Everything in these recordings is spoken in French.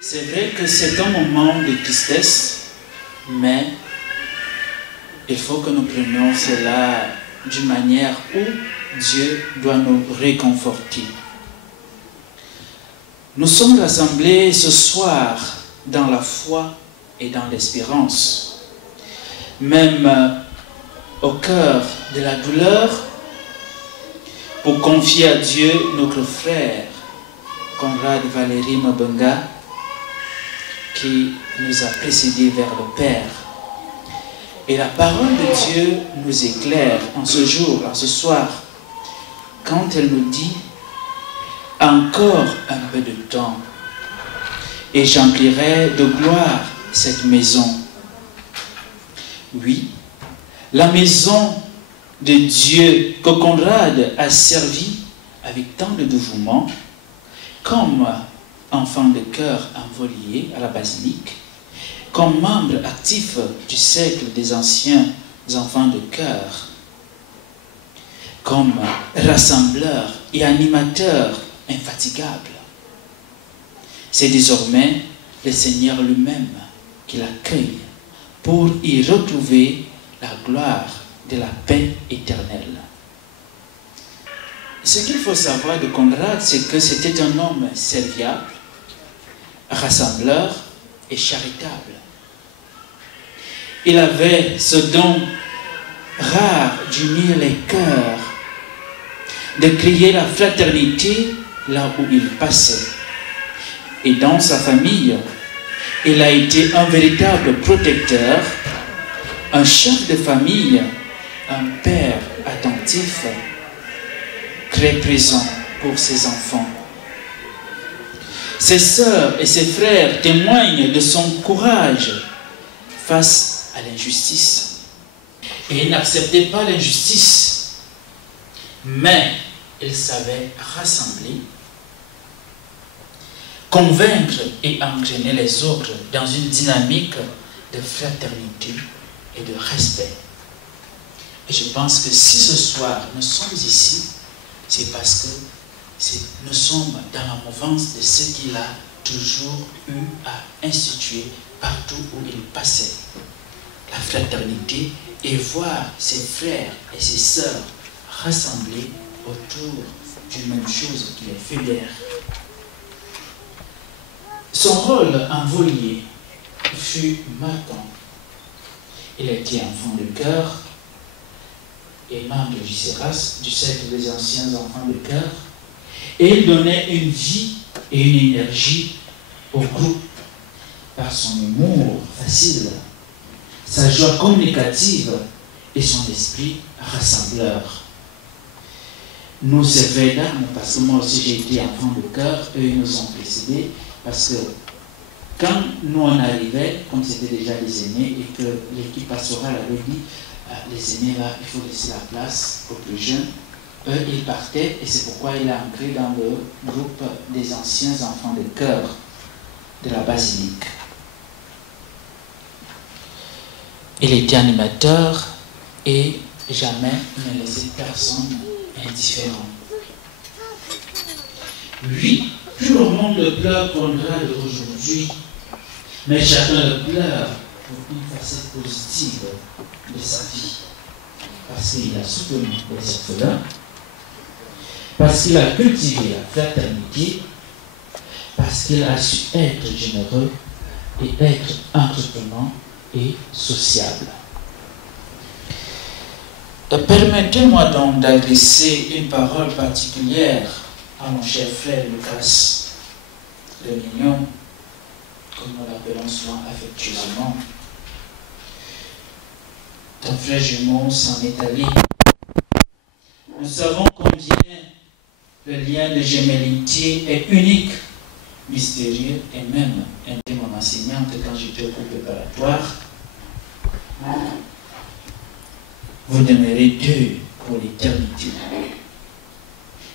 C'est vrai que c'est un moment de tristesse, mais il faut que nous prenions cela d'une manière où Dieu doit nous réconforter. Nous sommes rassemblés ce soir dans la foi et dans l'espérance. Même au cœur de la douleur, pour confier à Dieu notre frère Conrad Valérie Mabenga, qui nous a précédés vers le Père. Et la parole de Dieu nous éclaire en ce jour, en ce soir, quand elle nous dit « Encore un peu de temps, et j'emplirai de gloire cette maison. » Oui, la maison de Dieu que Conrad a servi avec tant de dévouement, comme enfant de chœur envoyé à la basilique, comme membre actif du cercle des anciens enfants de chœur, comme rassembleur et animateur infatigable. C'est désormais le Seigneur lui-même qui l'accueille pour y retrouver la gloire de la paix éternelle. Ce qu'il faut savoir de Conrad, c'est que c'était un homme serviable, rassembleur et charitable. Il avait ce don rare d'unir les cœurs, de créer la fraternité là où il passait. Et dans sa famille, il a été un véritable protecteur, un chef de famille, un père attentif, très présent pour ses enfants. Ses sœurs et ses frères témoignent de son courage face à l'injustice. Et il n'acceptait pas l'injustice, mais il savait rassembler, convaincre et entraîner les autres dans une dynamique de fraternité et de respect. Et je pense que si ce soir nous sommes ici, c'est parce que nous sommes dans la mouvance de ce qu'il a toujours eu à instituer partout où il passait. La fraternité et voir ses frères et ses sœurs rassemblés autour d'une même chose qui les fédère. Son rôle en volier fut marquant. Il était enfant de chœur et membre du CERAS, du cercle des anciens enfants de chœur, et il donnait une vie et une énergie au groupe par son humour facile, sa joie communicative et son esprit rassembleur. Nous servait d'armes parce que moi aussi j'ai été enfant de chœur, eux ils nous ont précédés, parce que quand nous on arrivait, comme c'était déjà les aînés et que l'équipe pastorale avait dit les aînés là, il faut laisser la place aux plus jeunes, eux ils partaient et c'est pourquoi il a ancré dans le groupe des anciens enfants de chœur de la basilique. Il était animateur et jamais ne laissait personne indifférent. Oui, tout le monde pleure Conrad aujourd'hui, mais chacun le pleure pour une facette positive de sa vie. Parce qu'il a soutenu les orphelins, parce qu'il a cultivé la fraternité, parce qu'il a su être généreux et être entreprenant et sociable. Permettez-moi donc d'adresser une parole particulière à mon cher frère Lucas le Mignon, comme nous l'appelons souvent affectueusement. Ton frère jumeau s'en est allé. Nous savons combien le lien de gémellité est unique, mystérieux et même intime. Mon enseignante, quand j'étais au cours préparatoire, vous demeurez deux pour l'éternité.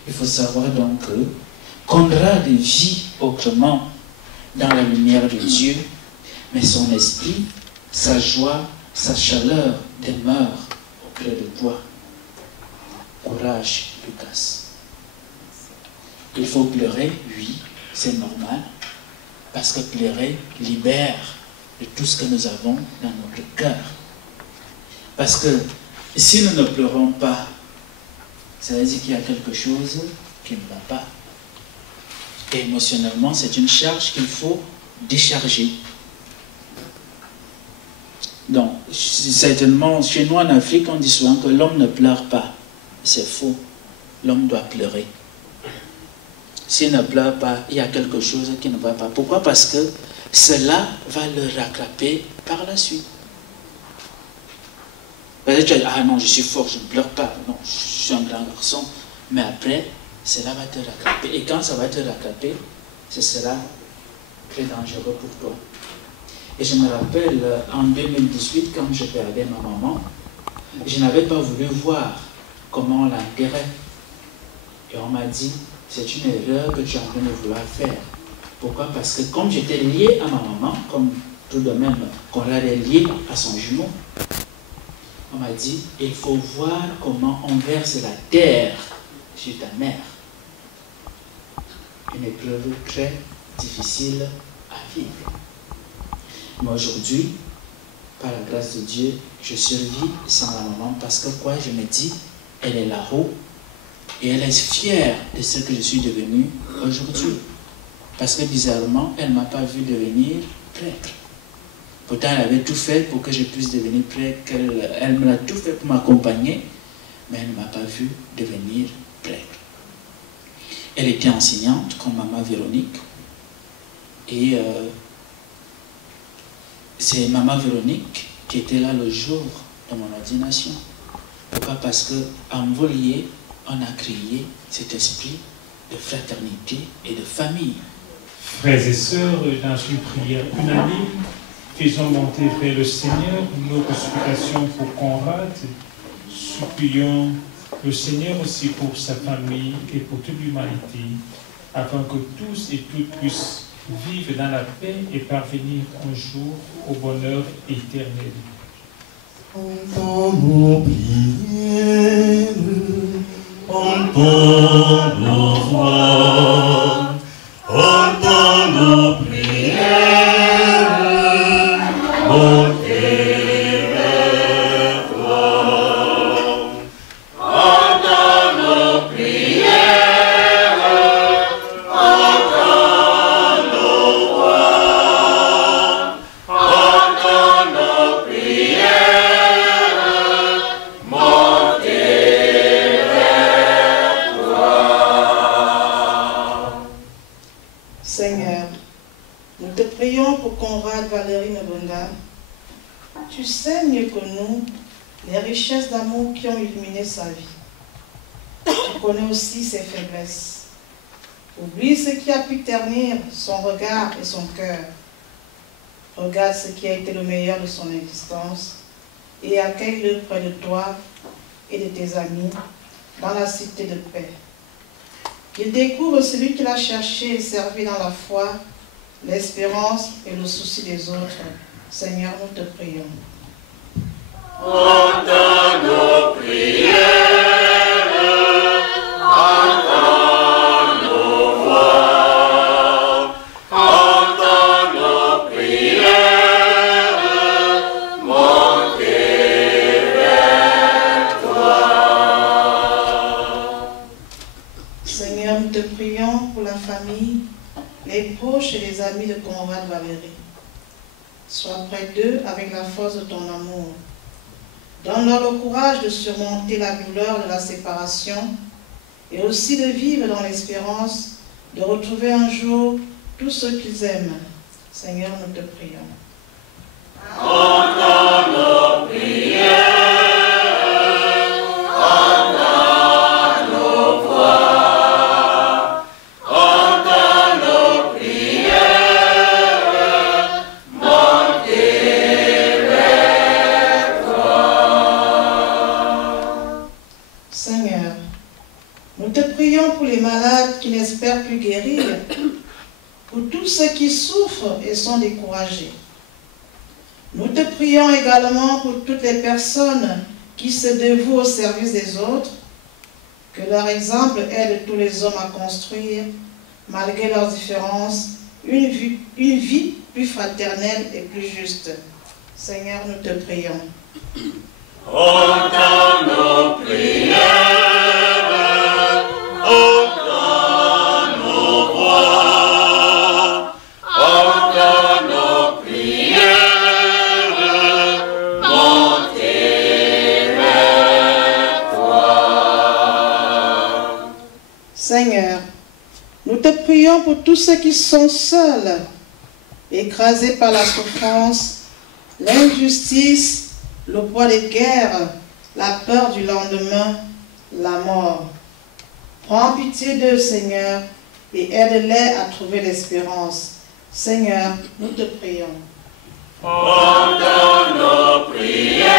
Il faut savoir donc que Conrad vit autrement dans la lumière de Dieu, mais son esprit, sa joie, sa chaleur demeurent auprès de toi. Courage, Lucas. Il faut pleurer, oui, c'est normal, Parce que pleurer libère de tout ce que nous avons dans notre cœur. Parce que si nous ne pleurons pas, ça veut dire qu'il y a quelque chose qui ne va pas. Et émotionnellement, c'est une charge qu'il faut décharger. Donc, certainement, chez nous en Afrique, on dit souvent que l'homme ne pleure pas. C'est faux. L'homme doit pleurer. S'il ne pleure pas, il y a quelque chose qui ne va pas. Pourquoi? Parce que cela va le rattraper par la suite. Peut-être que tu dis, ah non, je suis fort, je ne pleure pas. Non, je suis un grand garçon. Mais après, cela va te rattraper. Et quand ça va te rattraper, ce sera très dangereux pour toi. Et je me rappelle, en 2018, quand je perdais ma maman, je n'avais pas voulu voir comment on l'enterrait. Et on m'a dit, c'est une erreur que tu es en train de vouloir faire. Pourquoi? Parce que comme j'étais lié à ma maman, comme tout de même Conrad est lié à son jumeau, on m'a dit, il faut voir comment on verse la terre sur ta mère. Une épreuve très difficile à vivre. Mais aujourd'hui, par la grâce de Dieu, je survis sans la maman parce que quoi, je me dis, elle est là-haut et elle est fière de ce que je suis devenu aujourd'hui. Parce que bizarrement, elle ne m'a pas vu devenir prêtre. Pourtant, elle avait tout fait pour que je puisse devenir prêtre. Elle me l'a tout fait pour m'accompagner, mais elle ne m'a pas vu devenir prêtre. Elle était enseignante comme maman Véronique. Et c'est maman Véronique qui était là le jour de mon ordination. Pourquoi? Parce qu'en Volier, on a créé cet esprit de fraternité et de famille. Frères et sœurs, dans une prière unanime, faisons monter vers le Seigneur nos supplications pour Conrad. Supplions le Seigneur aussi pour sa famille et pour toute l'humanité, afin que tous et toutes puissent vivre dans la paix et parvenir un jour au bonheur éternel. Entends nos prières, entends nos voix, entends nos prières, montez vers toi. Entends nos prières, entends nos voix, entends nos prières, montez vers toi. Seigneur, nous te prions pour Conrad Valérie Nobonga. Tu sais mieux que nous les richesses d'amour qui ont illuminé sa vie. Tu connais aussi ses faiblesses. Oublie ce qui a pu ternir son regard et son cœur. Regarde ce qui a été le meilleur de son existence et accueille-le près de toi et de tes amis dans la cité de paix. Qu'il découvre celui qu'il a cherché et servi dans la foi, l'espérance et le souci des autres. Seigneur, nous te prions. Entends nos prières, entends nos voix, entends nos prières, montez vers toi. Seigneur, nous te prions pour la famille, les proches et les amis de Conrad Valérie. Sois près d'eux avec la force de ton amour. Donne-leur le courage de surmonter la douleur de la séparation et aussi de vivre dans l'espérance de retrouver un jour tout ce qu'ils aiment. Seigneur, nous te prions. Entends nos prières, entends nos voix, entends nos prières, montez vers toi. Seigneur, nous te prions pour les malades qui n'espèrent plus guérir, pour tous ceux qui souffrent et sont découragés. Nous te prions également pour toutes les personnes qui se dévouent au service des autres, que leur exemple aide tous les hommes à construire, malgré leurs différences, une vie plus fraternelle et plus juste. Seigneur, nous te prions. Entends nos prières, entends nos voix, entends nos prières, montez vers toi. Seigneur, nous te prions pour tous ceux qui sont seuls, écrasés par la souffrance, l'injustice, le poids des guerres, la peur du lendemain, la mort. Prends pitié d'eux, Seigneur, et aide-les à trouver l'espérance. Seigneur, nous te prions. Entends nos prières,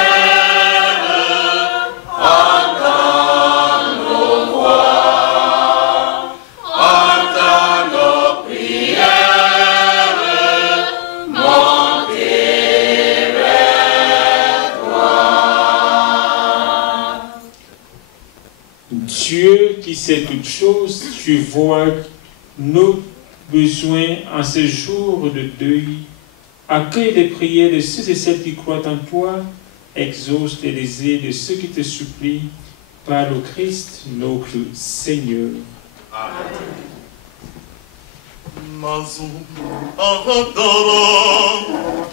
entends nos voix, entends nos prières, montez vers toi. Dieu qui sait toutes choses, tu vois nos besoins en ce jour de deuil. Accueille les prières de ceux et celles qui croient en toi, exauce les désirs de ceux qui te supplient, par le Christ notre Seigneur. Mazu ahatara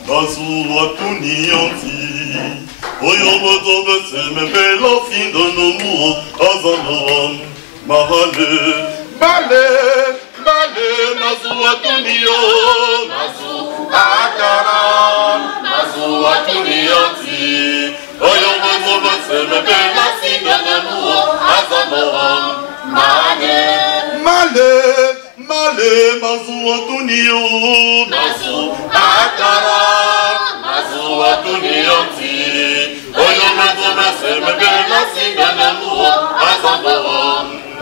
Mazu atunianti Oyoboto beseme bela findanomu Azanoam Mahale Bale Bale Mazu atunio Mazu atara Mazu atunianti Oyoboto beseme bela findanomu Azanoam Mahale Male Male mazu atunio mazu atara mazu atunio ti oyo mazu meseme bela singana mu azambo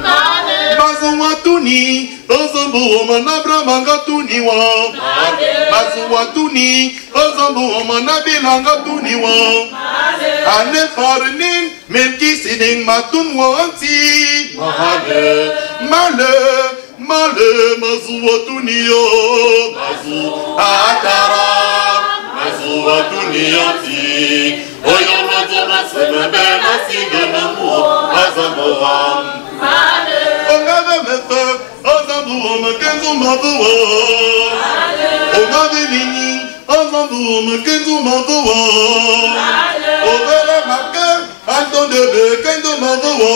male mazu atuni azambo manabra mangatuni wa male mazu atuni azambo manabila ngatuni wa male ane farnin melkisiding matun wanti male male Male mazu atunio mazu atara mazu atunio ti oyo mazu maseme bela sigana mu azamboam male ongave mefe azamboam kenzo mazuwa ongave nini azamboam kenzo mazuwa ovele make antondebe kenzo mazuwa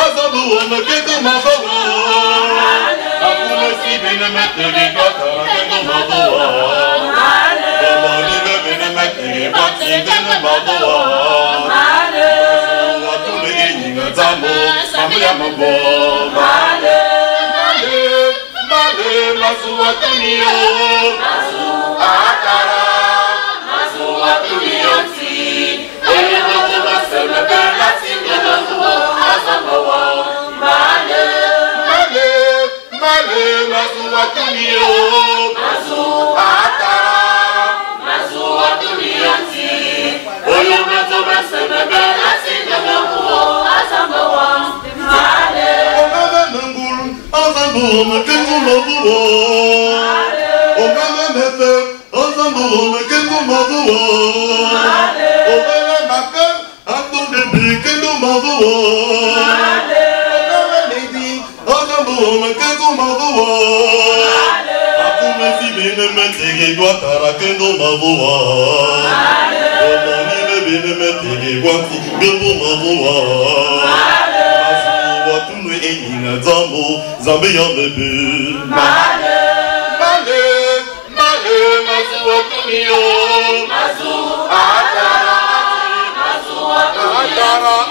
Azamboam kenzo mazuwa akule si bene metege batara kenzo mazuwa Omani bene metege batara mazuwa Atule enyinga zambo samuya mambo Male mazu atunio mazu atara mazu atunio ti Oye mazu maseme bela singana zuwa Azamboa Male mazu atunio mazu atara mazu atunio ti Oye mazu maseme bela singana zuwa Azamboa Male Ongave mengul Azamboa kenzo mazuwa Ongave mefe Azamboa kenzo mazuwa Ongave make Antondebe kenzo mazuwa Ongave lady Azamboa kenzo mazuwa Akume si bene metege Guatara kenzo mazuwa Omani bene metege Guati kenzo mazuwa Mazuwa tunwe enyinga zambo Zambe yambebe Male mazuwa tunio mazu atara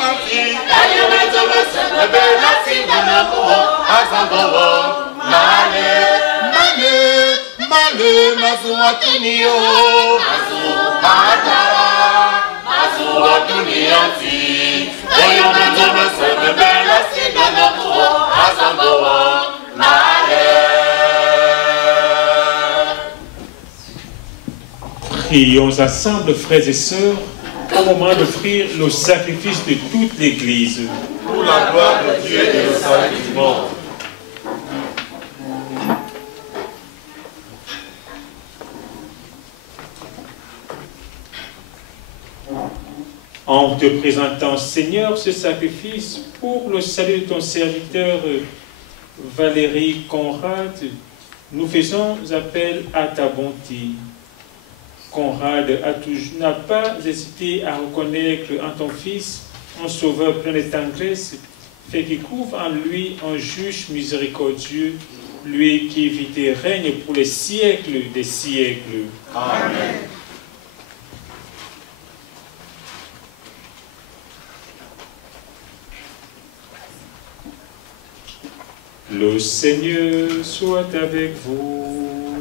anti ayo mezo meseme bela singana mu azamboa Male mazu atunio mazu atara mazu atunio ti oyo mezo meseme bela singana mu azamboa Male Prions ensemble, frères et sœurs, au moment d'offrir le sacrifice de toute l'Église. Pour la gloire de Dieu et le salut du monde. En te présentant, Seigneur, ce sacrifice pour le salut de ton serviteur Valérie Conrad, nous faisons appel à ta bonté. Conrad n'a pas hésité à reconnaître en ton Fils un sauveur plein de tendresse, fait qu'il couvre en lui un juge miséricordieux, lui qui vit et règne pour les siècles des siècles. Amen. Le Seigneur soit avec vous.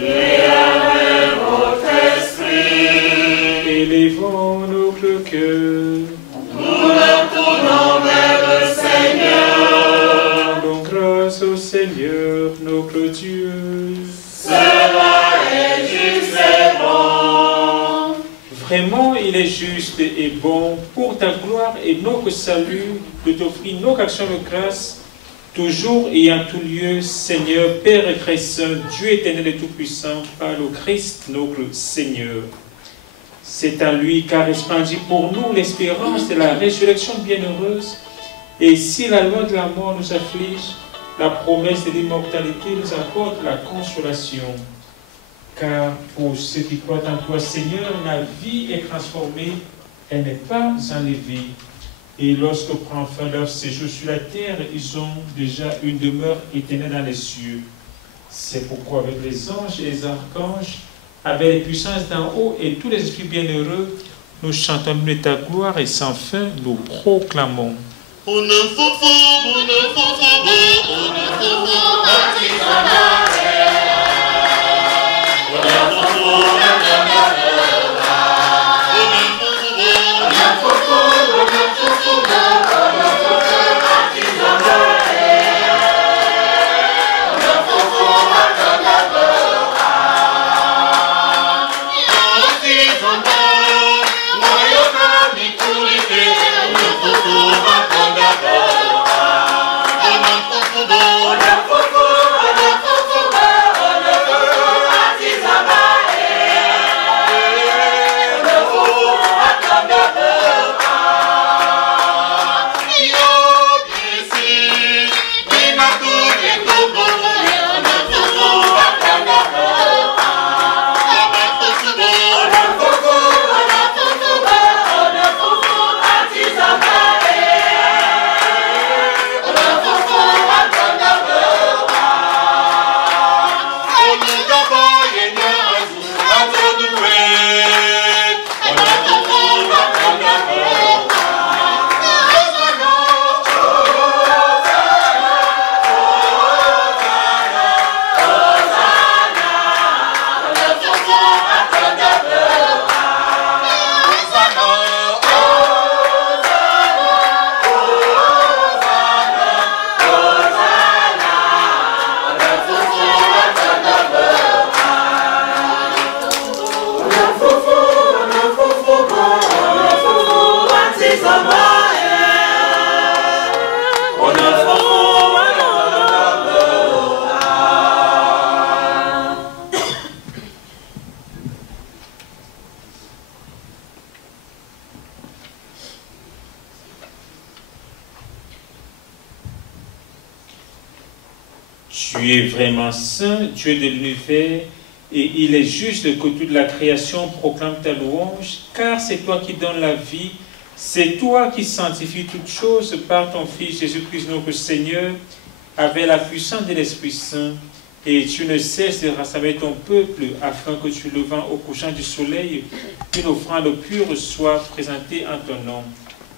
Et avec votre esprit. Élevons notre cœur. Nous nous tournons vers le Seigneur. Rendons grâce au Seigneur, notre Dieu. Cela est juste et bon. Vraiment, il est juste et bon pour ta gloire et notre salut de t'offrir nos actions de grâce toujours et en tout lieu, Seigneur, Père et très saint, Dieu éternel et tout-puissant, par le Christ, notre Seigneur. C'est en lui qu'a resplendu pour nous l'espérance de la résurrection bienheureuse. Et si la loi de la mort nous afflige, la promesse de l'immortalité nous apporte la consolation. Car pour ceux qui croient en toi, Seigneur, la vie est transformée, elle n'est pas enlevée. Et lorsque prend fin leur séjour sur la terre, ils ont déjà une demeure éternelle dans les cieux. C'est pourquoi avec les anges et les archanges, avec les puissances d'en haut et tous les esprits bienheureux, nous chantons de ta gloire et sans fin nous proclamons. Tu es vraiment saint, Dieu de l'univers, et il est juste que toute la création proclame ta louange, car c'est toi qui donnes la vie, c'est toi qui sanctifies toutes choses par ton Fils Jésus-Christ notre Seigneur, avec la puissance de l'Esprit Saint, et tu ne cesses de rassembler ton peuple, afin que tu levant au couchant du soleil, une offrande pure soit présentée en ton nom.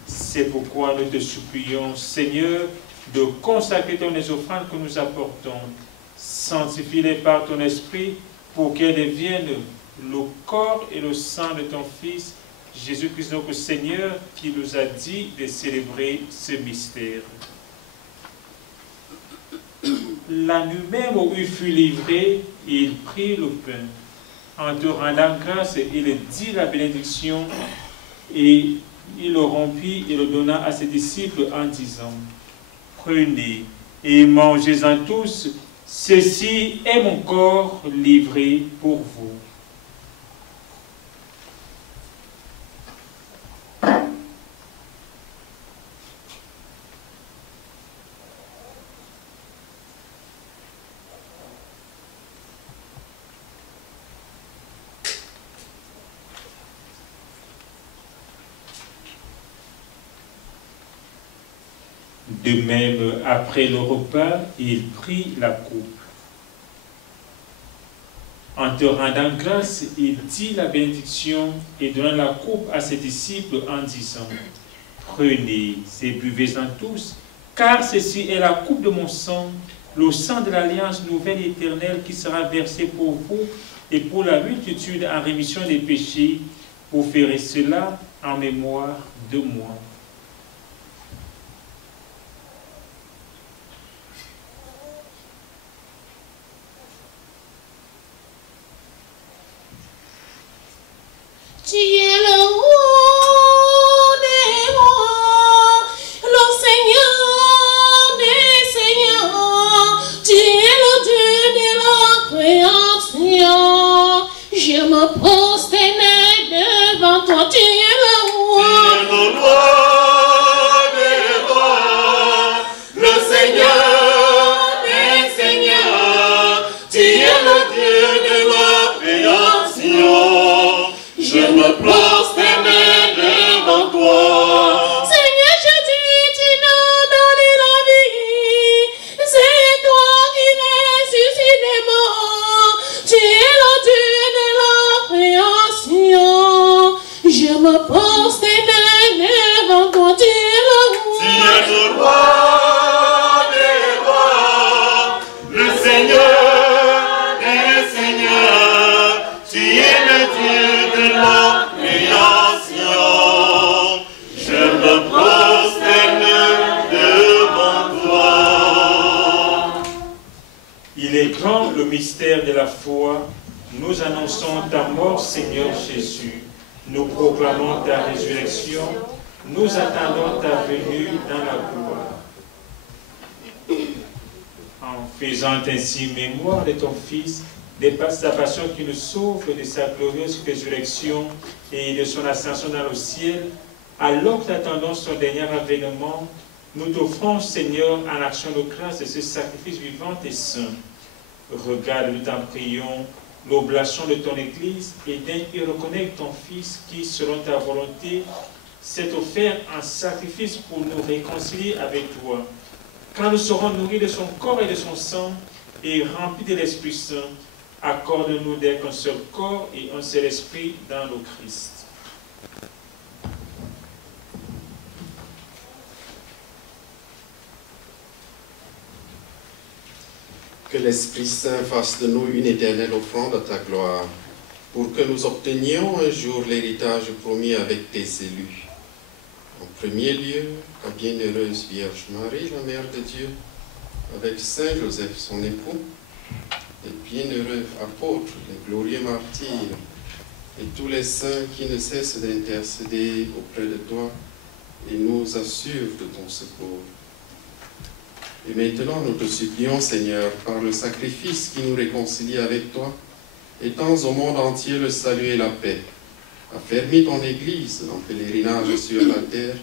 C'est pourquoi nous te supplions, Seigneur, de consacrer ton offrandes que nous apportons. Sanctifie-les par ton esprit pour qu'elles deviennent le corps et le sang de ton Fils, Jésus-Christ notre Seigneur, qui nous a dit de célébrer ce mystère. La nuit même où il fut livré, il prit le pain. En te rendant grâce, il dit la bénédiction et il le rompit et le donna à ses disciples en disant: prenez et mangez-en tous, ceci est mon corps livré pour vous. De même, après le repas, il prit la coupe. En te rendant grâce, il dit la bénédiction et donna la coupe à ses disciples en disant, « Prenez et buvez-en tous, car ceci est la coupe de mon sang, le sang de l'alliance nouvelle et éternelle qui sera versé pour vous et pour la multitude en rémission des péchés. Vous ferez cela en mémoire de moi. » Tu es le roi des rois, le Seigneur des seigneurs. Tu es le Dieu de la création. Je me prosterne devant toi. Tu es le roi. Tu es le roi des rois, le Seigneur des seigneurs. Tu es le Dieu de la création. Je me prosterne devant toi. Seigneur Jésus, tu nous donnes la vie. C'est toi qui ressuscites les morts. Tu es le Dieu de la création. Je me prosterne devant toi. Tu es le roi. Tu es le roi des rois, le Seigneur des seigneurs. Tu es le Dieu de la création. Je me prosterne devant toi. Il est grand le mystère de la foi. Nous annonçons ta mort, Seigneur Jésus. Nous proclamons ta résurrection. Nous attendons ta venue dans la gloire. En faisant ainsi mémoire de ton Fils, de sa passion qui nous sauve, de sa glorieuse résurrection et de son ascension dans le ciel, alors que nous attendons son dernier avènement, nous t'offrons, Seigneur, en action de grâce de ce sacrifice vivant et saint. Regarde, nous t'en prions, l'oblation de ton Église et daigne y reconnaître ton Fils qui, selon ta volonté, s'est offert un sacrifice pour nous réconcilier avec toi. Quand nous serons nourris de son corps et de son sang et remplis de l'Esprit Saint, accorde-nous d'être un seul corps et un seul esprit dans le Christ. Que l'Esprit Saint fasse de nous une éternelle offrande à ta gloire, pour que nous obtenions un jour l'héritage promis avec tes élus. En premier lieu, la bienheureuse Vierge Marie, la Mère de Dieu, avec Saint Joseph, son époux, les bienheureux apôtres, les glorieux martyrs, et tous les saints qui ne cessent d'intercéder auprès de toi et nous assurent de ton secours. Et maintenant, nous te supplions, Seigneur, par le sacrifice qui nous réconcilie avec toi, étends au monde entier le salut et la paix. Affermis ton Église en pèlerinage sur la terre,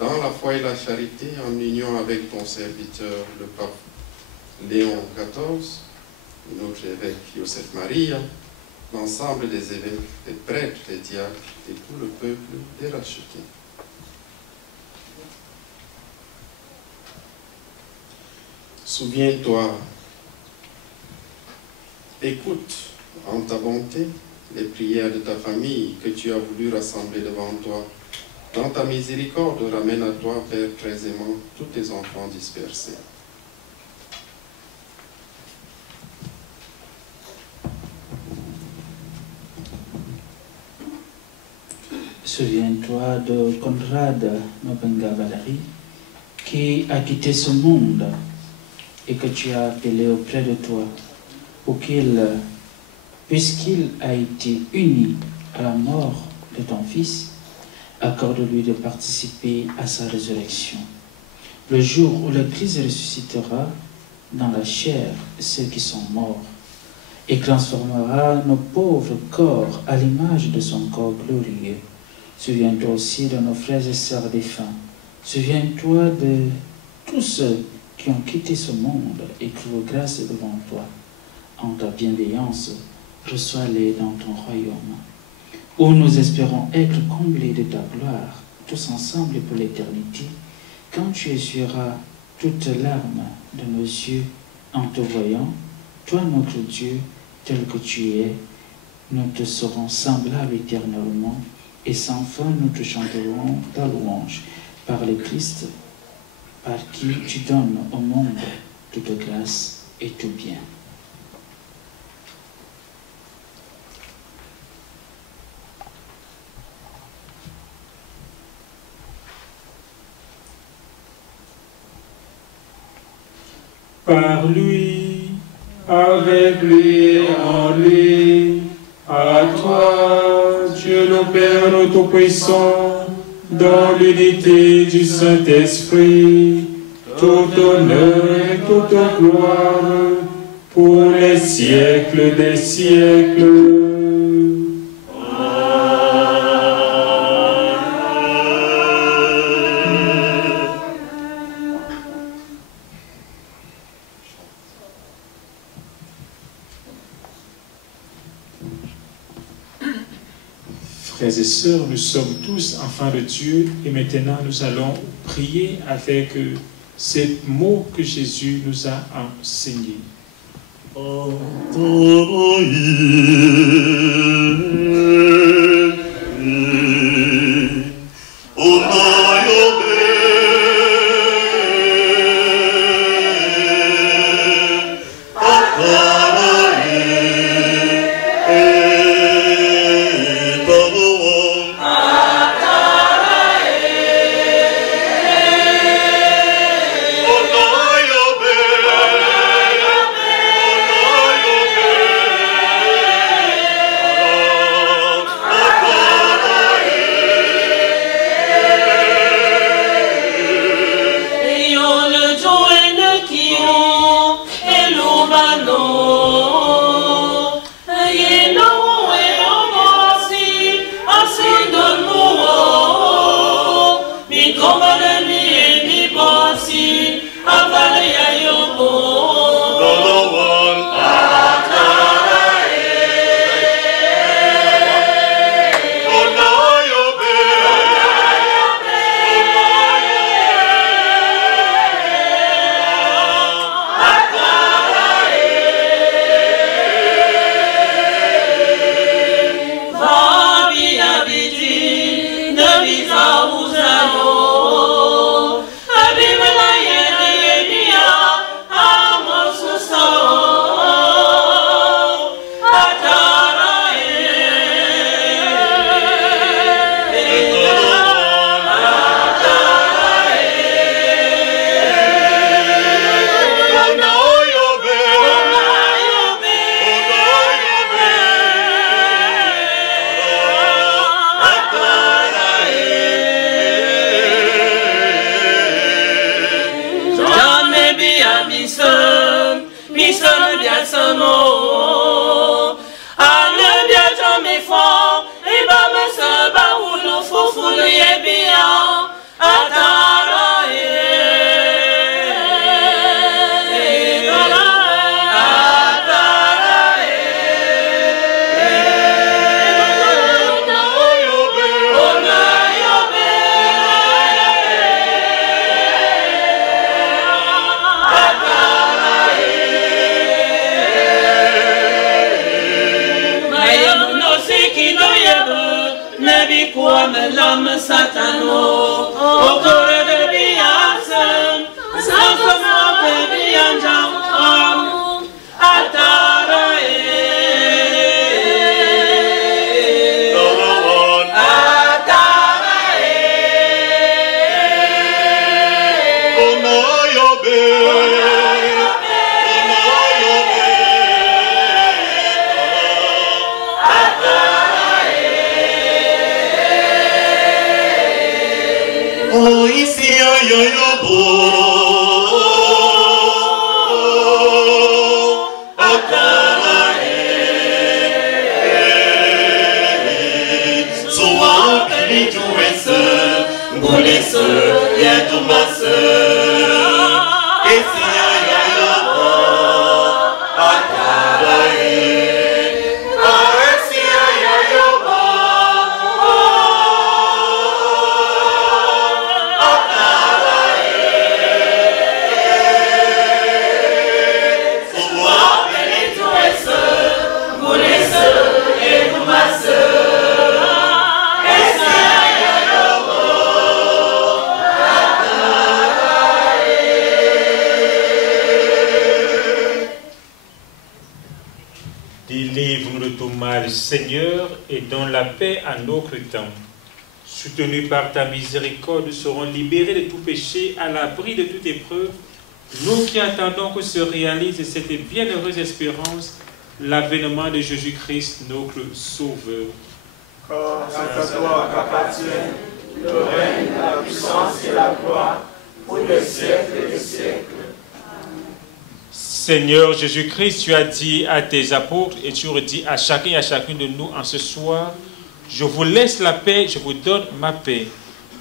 dans la foi et la charité, en union avec ton serviteur, le pape Léon XIV, notre évêque Joseph Maria, l'ensemble des évêques, des prêtres, des diacres et tout le peuple des rachetés. Souviens-toi, écoute en ta bonté les prières de ta famille que tu as voulu rassembler devant toi. Dans ta miséricorde, ramène à toi, Père très aimant, tous tes enfants dispersés. Souviens-toi de Conrad Mabenga Valéry, qui a quitté ce monde et que tu as appelé auprès de toi, pour qu'il, puisqu'il a été uni à la mort de ton Fils, accorde-lui de participer à sa résurrection. Le jour où le Christ ressuscitera dans la chair ceux qui sont morts et transformera nos pauvres corps à l'image de son corps glorieux. Souviens-toi aussi de nos frères et sœurs défunts. Souviens-toi de tous ceux qui ont quitté ce monde et trouvent grâce devant toi. En ta bienveillance, reçois-les dans ton royaume, où nous espérons être comblés de ta gloire, tous ensemble pour l'éternité, quand tu essuieras toute larme de nos yeux en te voyant, toi notre Dieu, tel que tu es, nous te serons semblables éternellement, et sans fin nous te chanterons ta louange par le Christ, par qui tu donnes au monde toute grâce et tout bien. Par lui, avec lui, en lui, à toi, Dieu le Père Tout-Puissant, dans l'unité du Saint-Esprit, tout honneur et toute gloire, pour les siècles des siècles. Frères et sœurs, nous sommes tous enfants de Dieu et maintenant nous allons prier avec ces mots que Jésus nous a enseignés. Oh, Délivre-nous de tout mal, Seigneur, et donne la paix à notre temps. Soutenus par ta miséricorde, nous serons libérés de tout péché, à l'abri de toute épreuve, nous qui attendons que se réalise cette bienheureuse espérance, l'avènement de Jésus-Christ, notre Sauveur. Car à toi qu'appartiennent le règne, la puissance et la gloire, pour les siècles des siècles. Seigneur Jésus-Christ, tu as dit à tes apôtres et tu redis à chacun et à chacune de nous en ce soir, je vous laisse la paix, je vous donne ma paix.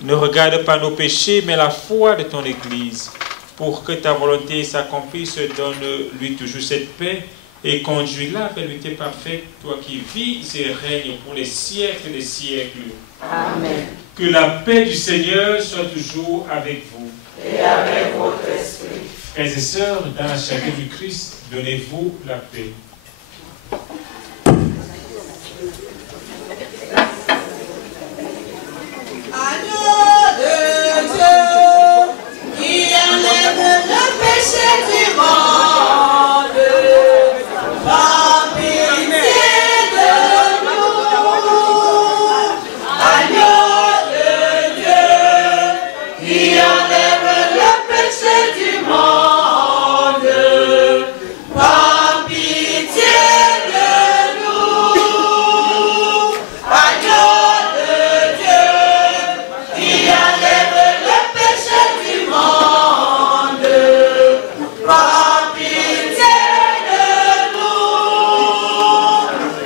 Ne regarde pas nos péchés, mais la foi de ton Église. Pour que ta volonté s'accomplisse, donne-lui toujours cette paix et conduis-la vers l'unité parfaite, toi qui vis et règnes pour les siècles des siècles. Amen. Que la paix du Seigneur soit toujours avec vous. Et avec votre esprit. Frères et sœurs, dans la charité du Christ, donnez-vous la paix. Agneau de Dieu, qui enlève le péché du monde, par pitié de nous. Agneau de Dieu, qui enlève le péché du monde, par pitié de nous. Agneau de Dieu, qui enlève le péché du monde, par pitié de nous.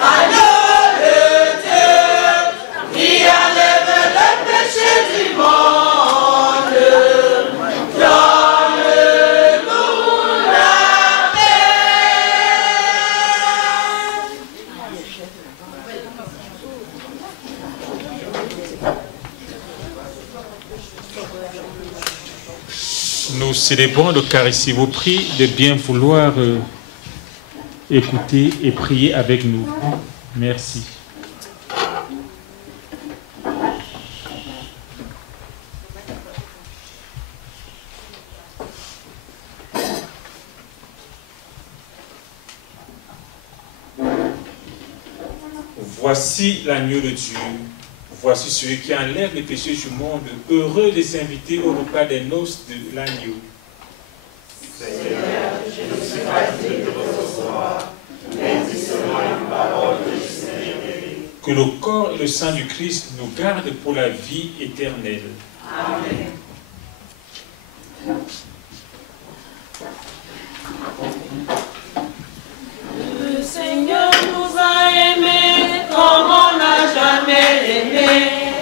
Agneau de Dieu, qui enlève le péché du monde, donne-nous la paix. Nous célébrons l'Eucharistie. Vous prie de bien vouloir écouter et prier avec nous. Merci. Voici l'agneau de Dieu. Voici celui qui enlève les péchés du monde. Heureux de s'inviter au repas des noces de l'agneau. Seigneur, je ne suis pas digne de recevoir, mais dis seulement une parole que je serai guéri. Que le corps et le sang du Christ nous gardent pour la vie éternelle. Amen. Le Seigneur nous a aimés comme on n'a jamais aimé.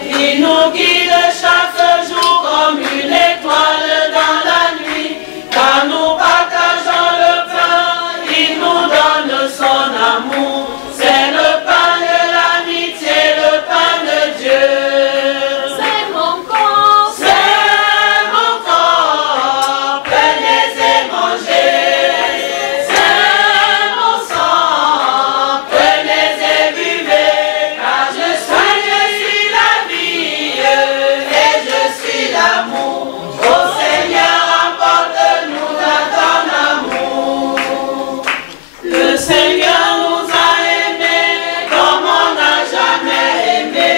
Il nous guide chaque jour comme une étoile dans la nuit. Quand nous partageons le pain, il nous donne son amour. C'est le pain de l'amitié, le pain de Dieu. C'est mon corps, prenez et mangez. C'est mon sang, prenez et buvez. Car je suis la vie et je suis l'amour. Ô Seigneur, emporte-nous dans ton amour. Le Seigneur nous a aimés comme on n'a jamais aimé.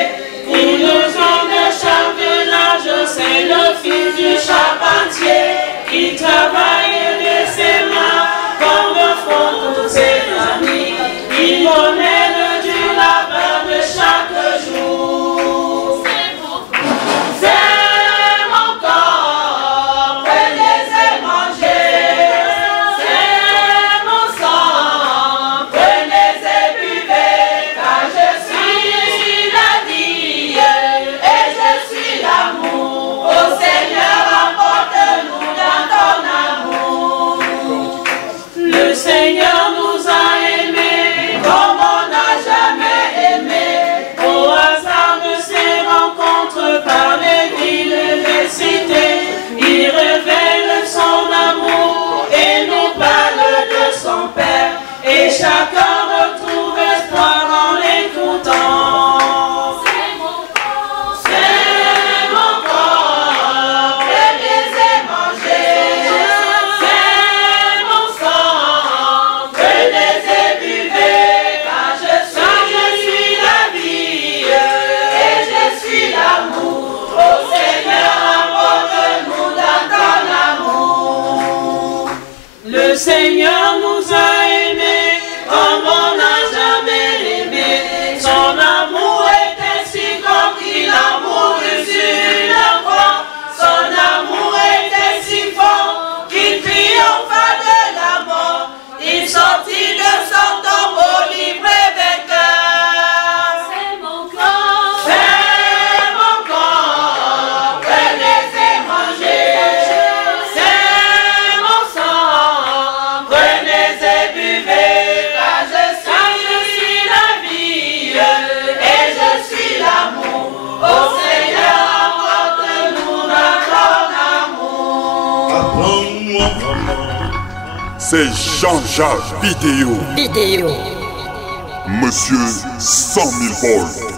Il nous donne chaque âge, c'est le fils du charpentier. Il travaille de ses mains comme font tous ses amis. Il emmène du labeur de chaque jour. C'est mon corps, prenez et mangez. C'est mon sang, prenez et buvez. Car je suis la vie et je suis l'amour. Ô Seigneur, emporte-nous dans ton amour. Le Seigneur nous a aimés comme on n'a jamais aimé. Au hasard de ces rencontres par les villes et les cités, il révèle son amour et nous parle de son Père. Et chacun retrouve espoir en l'écoutant. C'est mon corps, prenez et mangez. C'est mon sang, prenez et buvez. Seigneur nous a aimés comme on n'a jamais aimé. Son amour était si grand qu'il a mouru sur la croix. Son amour était si fort qu'il triompha de la mort. Il sortit de son tombeau libre et vainqueur. C'est mon corps, prenez et mangez. C'est mon sang, prenez et buvez. Car je suis la vie et je suis l'amour. Ô Seigneur, apporte-nous notre amour. Apprends-moi vraiment. C'est Jean-Jacques Vidéo. Monsieur 100 000 volts.